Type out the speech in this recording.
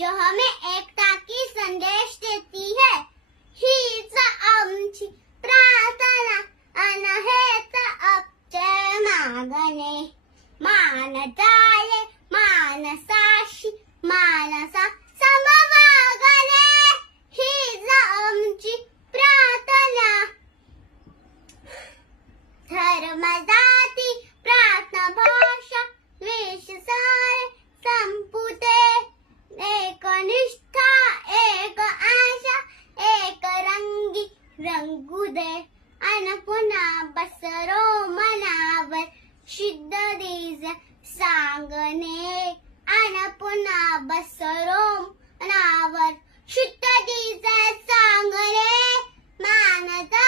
जो हमें एकता की संदेश देती है। हीच आमची प्रार्थना अनहेच अपचे मागणे, मान जाळे मानसाशी मानसा समवागणे, हीच आमची प्रार्थना। धर्म जाती प्रार्थना भाषा द्वेष सारे संपुते, एक निष्ठा एक आशा एक रंगी रंगू दे, अन पुन्हा बसरो मनावर शुद्ध दीज सांगणे, अन पुन्हा बसरो मनावर शुद्ध दीज सांगणे, मानता